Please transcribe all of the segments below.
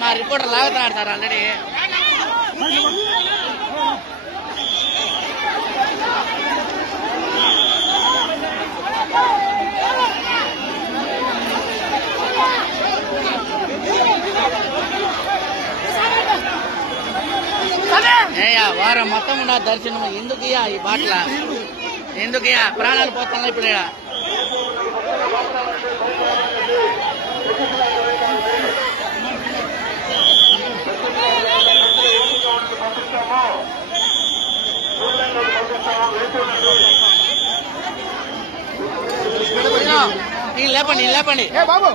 మా reporter లాగుతాడు already. వారం మొత్తం ఉన్న దర్శనం ఎందుకయ్యా ఈ బాటల, ఎందుకయ్యా ప్రాణాలు పోతున్నా ఇప్పుడు. లేపండి లేపండి బాబు.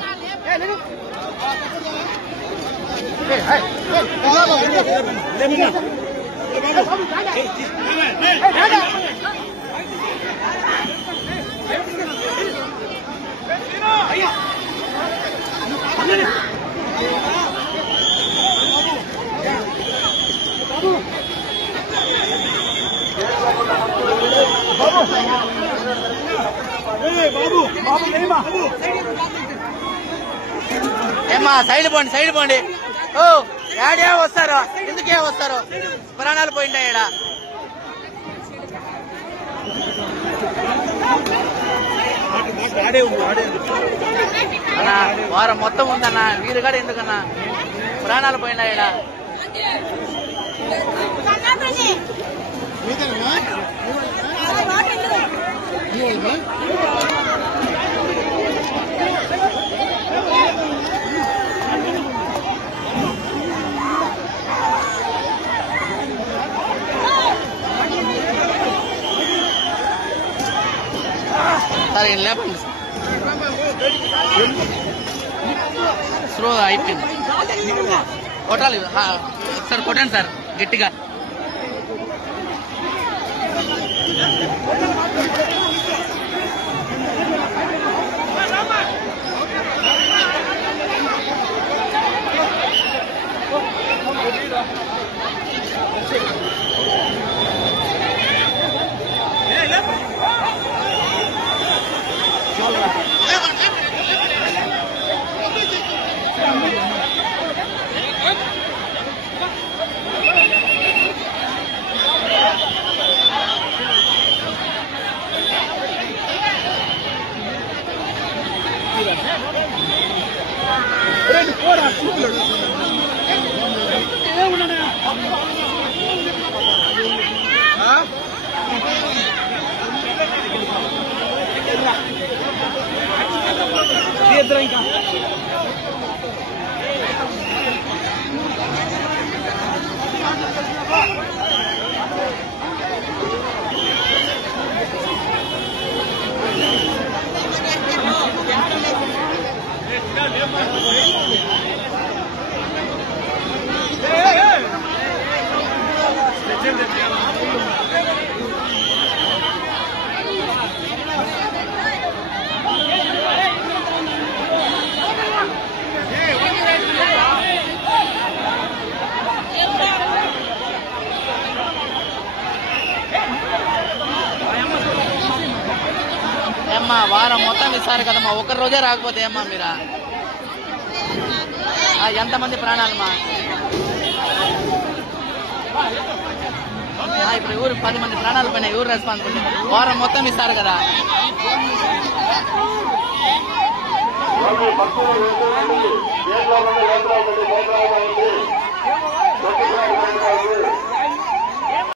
ఏమ్మా సైడ్ పోండి, సైడ్ పోండి. ఓ యాడే వస్తారు, ఎందుకే వస్తారు? ప్రాణాలు పోయిండా ఈడ. అన్నా వారం మొత్తం ఉందన్నా, మీరు కూడా ఎందుకన్నా ప్రాణాలు పోయిండా ఈడ? సరే లేపండి, స్లో అయిపోయింది. కొట్టాలి సార్, కొట్టండి సార్ గట్టిగా. ఏమ్మా వారం మొత్తం ఇస్తారు కదమ్మా, ఒక్క రోజే రాకపోతే ఏమ్మా మీరా? ఎంతమంది ప్రాణాలమ్మా? ఇప్పుడు ఊరు 10 మంది ప్రాణాలు పైన ఎవరు రెస్పాన్సిబిలిటీ? వారం మొత్తం ఇస్తారు కదా. భక్తులు